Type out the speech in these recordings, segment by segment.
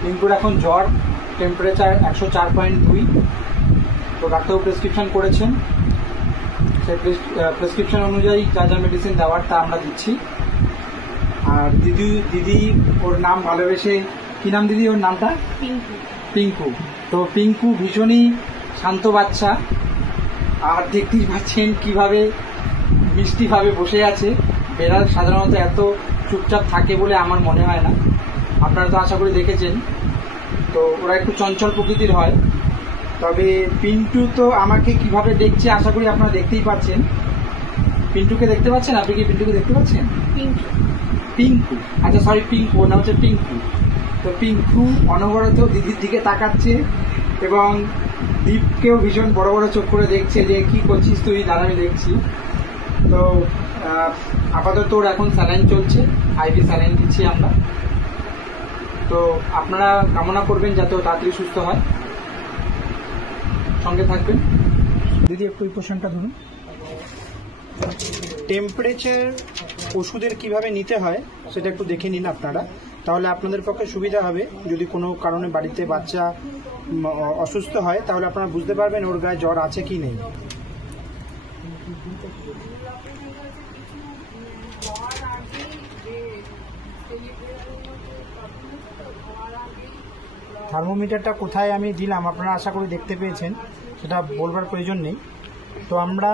পিঙ্কুর এখন জ্বর, টেম্পারেচার 104.2। তো ডাক্তারবাবু প্রেসক্রিপশন করেছেন, সেই প্রেসক্রিপশন অনুযায়ী যা যা মেডিসিন দেওয়ার তা আমরা দিচ্ছি। আর দিদি ওর নাম ভালোবেসে, কি নাম দিদি ওর নামটা? পিঙ্কু। তো পিঙ্কু ভীষণই শান্ত বাচ্চা, আর দেখতেই পাচ্ছেন কিভাবে মিষ্টিভাবে বসে আছে। বেড়াল সাধারণত এত চুপচাপ থাকে বলে আমার মনে হয় না, আপনারা তো আশা করি দেখেছেন। তো ওরা একটু চঞ্চল প্রকৃতির হয়। তবে পিন্টু তো আমাকে কিভাবে দেখছে আশা করি আপনারা দেখতেই পাচ্ছেন। পিন্টুকে দেখতে পাচ্ছেন? আপনি কি পিন্টুকে দেখতে পাচ্ছেন? পিঙ্কু, আচ্ছা সরি, পিঙ্কু, ওর নাম হচ্ছে পিঙ্কু। তো পিঙ্কু অনবরত দিদির দিকে তাকাচ্ছে এবং দীপকেও ভীষণ বড় বড় চোখ করে দেখছে যে কি করছিস তুই, দাঁড়া আমি দেখছি। তো আপাতত ওর এখন স্যালাইন চলছে, আইভি স্যালাইন দিচ্ছি আমরা। তো আপনারা কামনা করবেন যাতে ও তাড়াতাড়ি সুস্থ হয়, সঙ্গে থাকবেন। দিদি একটু এই পোর্শনটা ধরুন। টেম্পারেচার ওষুধের কিভাবে নিতে হয় সেটা একটু দেখে নিন আপনারা, তাহলে আপনাদের পক্ষে সুবিধা হবে। যদি কোনো কারণে বাড়িতে বাচ্চা অসুস্থ হয় তাহলে আপনারা বুঝতে পারবেন ওর গায়ে জ্বর আছে কি নেই। থার্মোমিটারটা কোথায় আমি দিলাম আপনারা আশা করি দেখতে পেয়েছেন, সেটা বলবার প্রয়োজন নেই। তো আমরা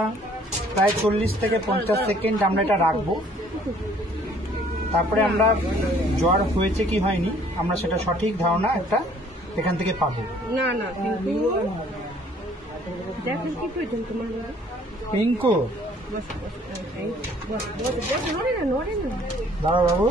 প্রায় 40 থেকে 50 সেকেন্ড আমরা এটা রাখবো, তারপরে আমরা জ্বর হয়েছে কি হয়নি আমরা সেটা সঠিক ধারণা একটা এখান থেকে পাবো। পিঙ্কু দাঁড়াও বাবু,